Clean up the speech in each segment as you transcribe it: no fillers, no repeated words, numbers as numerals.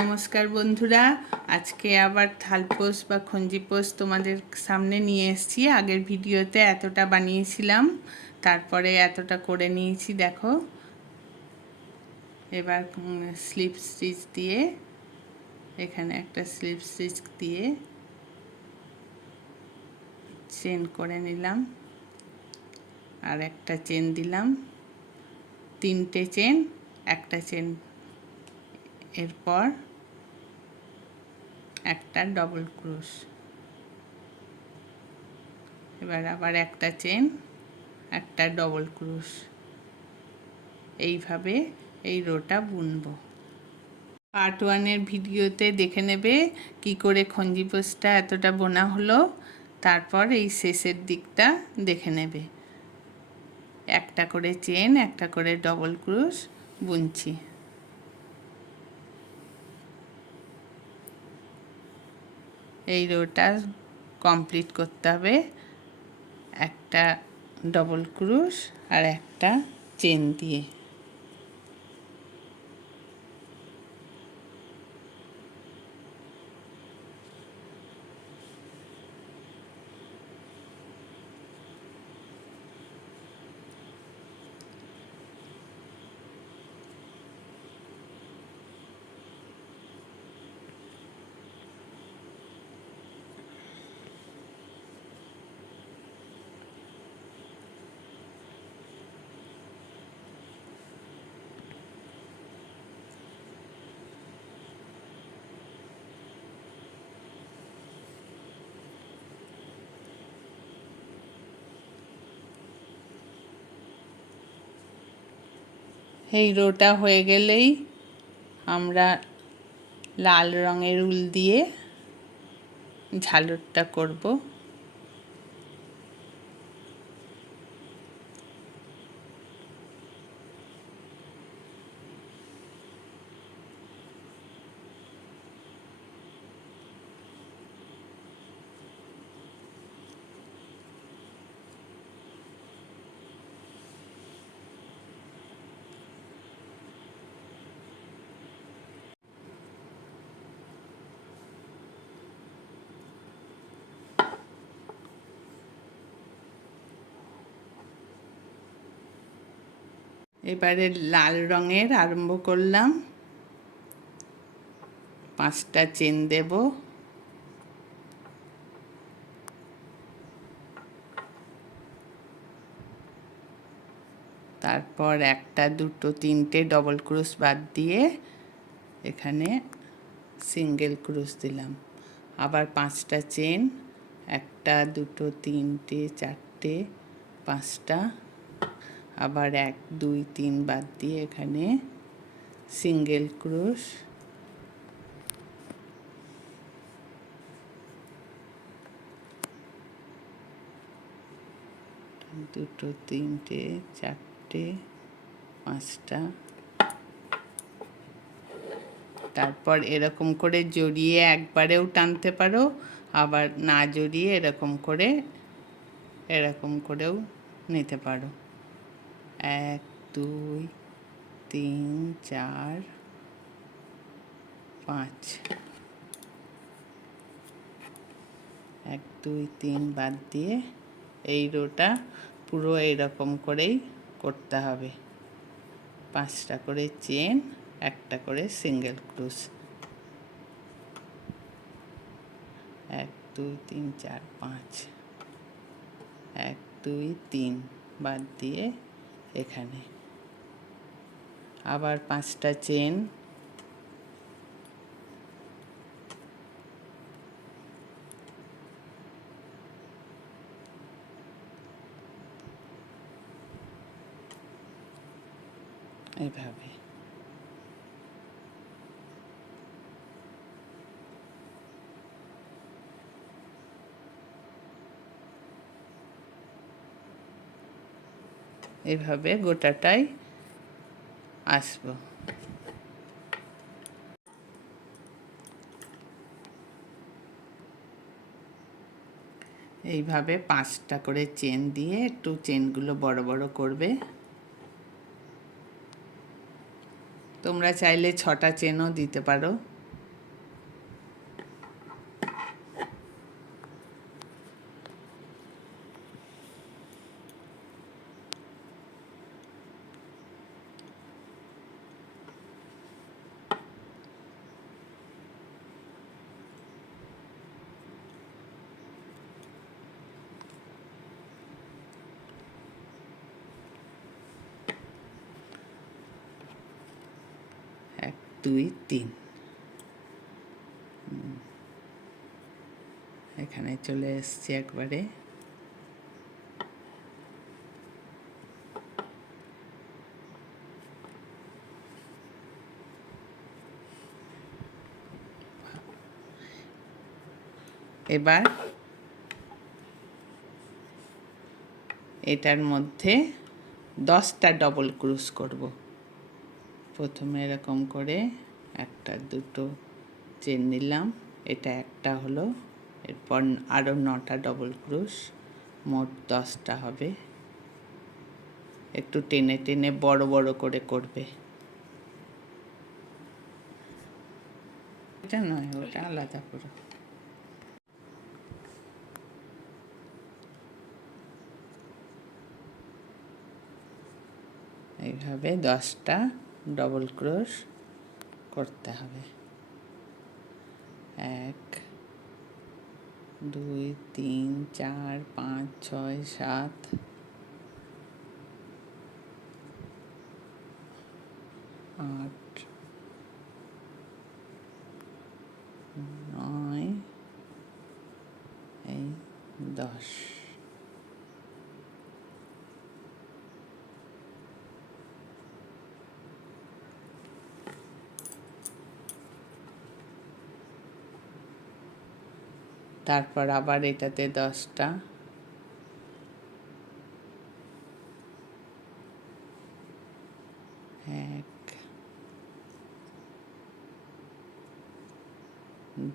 নমস্কার বন্ধুরা, আজকে আবার থালপোস বা খঞ্জিপোস তোমাদের সামনে নিয়ে এসেছি। আগের ভিডিওতে এতটা বানিয়েছিলাম, তারপরে এতটা করে নিয়েছি। দেখো, এবার স্লিপ স্টিচ দিয়ে, এখানে একটা স্লিপ স্টিচ দিয়ে চেন করে নিলাম, আর একটা চেন দিলাম, তিনটে চেন, একটা চেন, এরপর একটা ডবল ক্রোশ, এবার আবার একটা চেন, একটা ডবল ক্রোশ, এইভাবে এই রোটা বুনবো। পার্ট 1-এর ভিডিওতে দেখে নেবে কি করে খঞ্জিপোসটা এতটা বোনা হলো, তারপর এই শেষের দিকটা দেখে নেবে। একটা করে চেন, একটা করে ডবল ক্রোশ বুনছি। এই রোটা কমপ্লিট করতে হবে একটা ডবল ক্রোশ আর একটা চেন দিয়ে। এই রোটা হয়ে গেলেই আমরা লাল রঙের উল দিয়ে ঝালরটা করব। এবারে লাল রঙের আরম্ভ করলাম, 5টা চেন দেব, তারপর একটা, দুটো, তিনটে ডবল ক্রোশ বাদ দিয়ে এখানে সিঙ্গেল ক্রোশ দিলাম। আবার 5টা চেন, একটা, দুটো, তিনটে, চারটে, 5টা, আবার 1, 2, 3 বাদ দিয়ে এখানে সিঙ্গেল ক্রোশ, দুটো, তিনটে, চারটে, 5টা, তারপর এরকম করে জড়িয়ে একবারেও টানতে পারো, আবার না জড়িয়ে এরকম করেও নিতে পারো। 1, 2, 3, 4, 5, 1, 2, 3 বাদ দিয়ে এই রোটা পুরো এরকম করেই করতে হবে। 5টা করে চেন, একটা করে সিঙ্গেল ক্রোশ, 1, 2, 3, 4, 5, 1, 2, 3 বাদ দিয়ে এখানে আবার 5টা চেন, এইভাবে। এইভাবে গোটাটাই আসবো। এইভাবে 5টা করে চেন দিয়ে একটু চেনগুলো বড় বড় করবে। তোমরা চাইলে 6টা চেনও দিতে পারো। 2 3 এখানে চলে এসছি একবারে। এবার এটার মধ্যে 10টা ডবল ক্রোশ করব। প্রথমে এরকম করে একটা দুটো চেন নিলাম, এটা একটা হলো, এরপর আরও 9টা ডবল ক্রোশ, মোট 10টা হবে। একটু টেনে টেনে বড় বড় করে করবে, এটা নয় ওটা আলাদা করো। এইভাবে 10টা ডবল ক্রোশ করতে হবে। 1 2 3 4 5 6 7 8 9 এই 10। তারপর আবার এটাতে 10টা, 1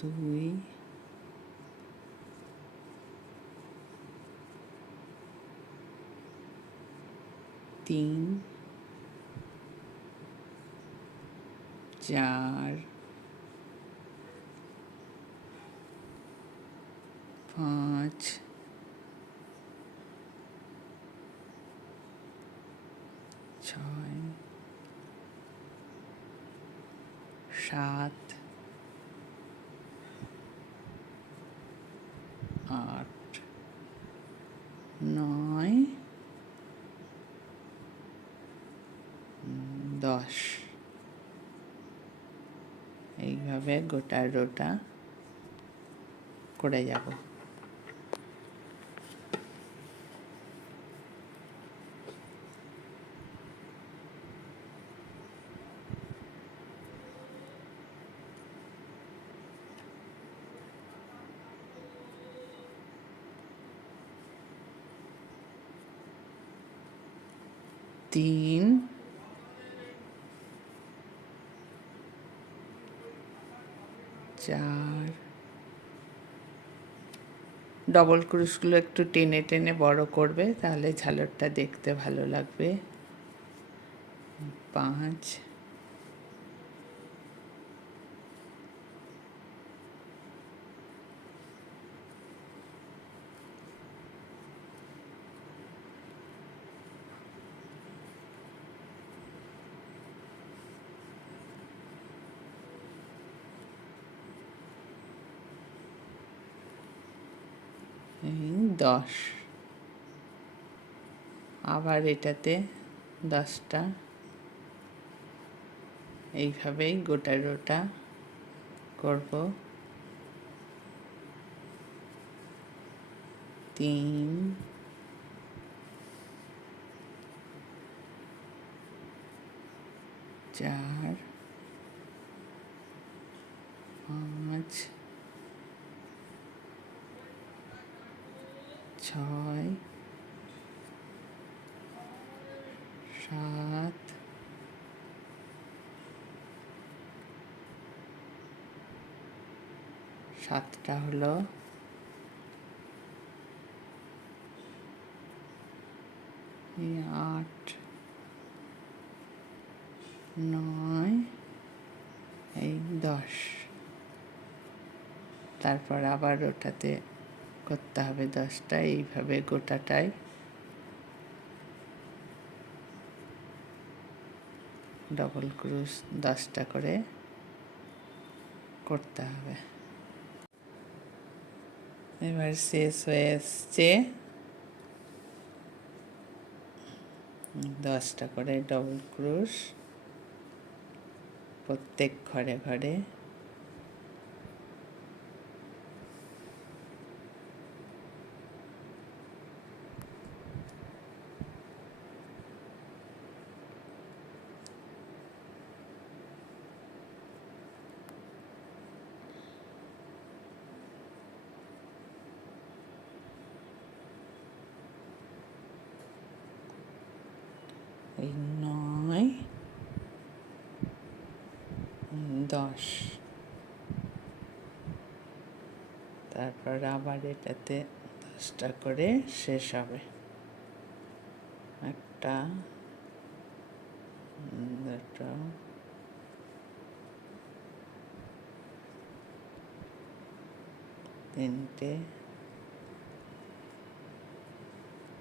2 3 4 5 6 7 8 9 10। এইভাবে গোটা রোটা করে যাব। তিন, চার, ডবল ক্রোশগুলো একটু টেনে টেনে বড় করবে, তাহলে ঝালরটা দেখতে ভালো লাগবে। 5 10। আবার এটাতে 10টা, এইভাবেই গোটা রোটা করব। 3 4 5 6 7 7টা হলো। 8 9 এই 10। তারপর আবার ওটাতে করতে হবে 10টা, এইভাবে গোটাটাই ডবল ক্রোশ 10টা করে করতে হবে। এবার শেষ হয়ে এসছে। 10টা করে ডবল ক্রোশ প্রত্যেক ঘরে ঘরে। এই 9, 10, তারপর আবার এটাতে 10টা করে শেষ হবে। 1টা, 2টা, 3টে,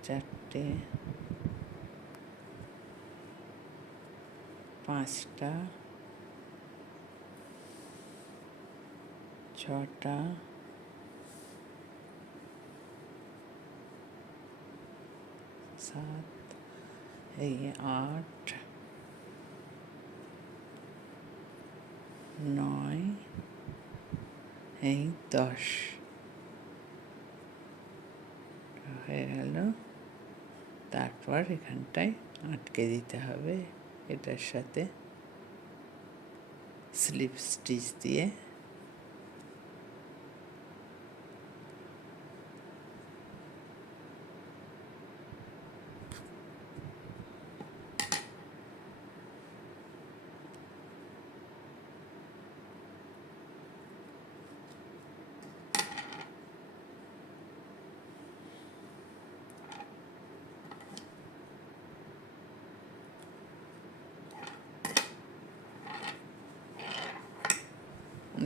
4টে, 5টা, 6টা, 7, এই 8, 9, এই 10 হয়ে গেল। তারপর এখানটায় আটকে দিতে হবে এটার সাথে স্লিপ স্টিচ দিয়ে।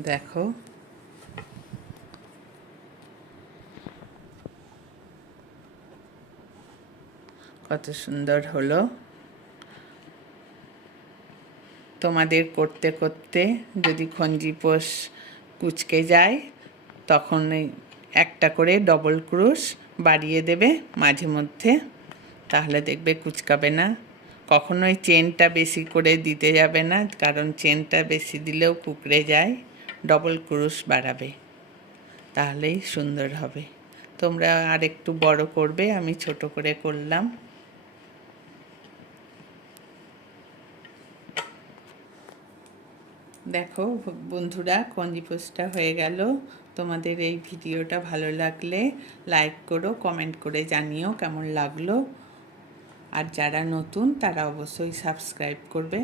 দেখো কত সুন্দর হলো। তোমাদের করতে করতে যদি খঞ্জিপোষ কুঁচকে যায় তখন একটা করে ডবল ক্রোশ বাড়িয়ে দেবে মাঝে মধ্যে, তাহলে দেখবে কুঁচকাবে না। কখনোই চেনটা বেশি করে দিতে যাবে না, কারণ চেনটা বেশি দিলেও কুঁকড়ে যায়। ডবল ক্রোশ বাড়াবে, তাহলেই সুন্দর হবে। তোমরা আর একটু বড় করবে, আমি ছোট করে করলাম। দেখো বন্ধুরা, খঞ্জিপোষটা হয়ে গেল। তোমাদের এই ভিডিওটা ভালো লাগলে লাইক করো, কমেন্ট করে জানিও কেমন লাগলো। আর যারা নতুন তারা অবশ্যই সাবস্ক্রাইব করবে।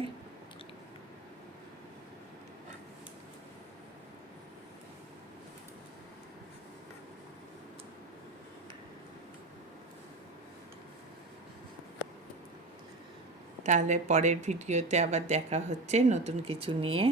তাহলে পরের ভিডিওতে আবার দেখা হচ্ছে নতুন কিছু নিয়ে।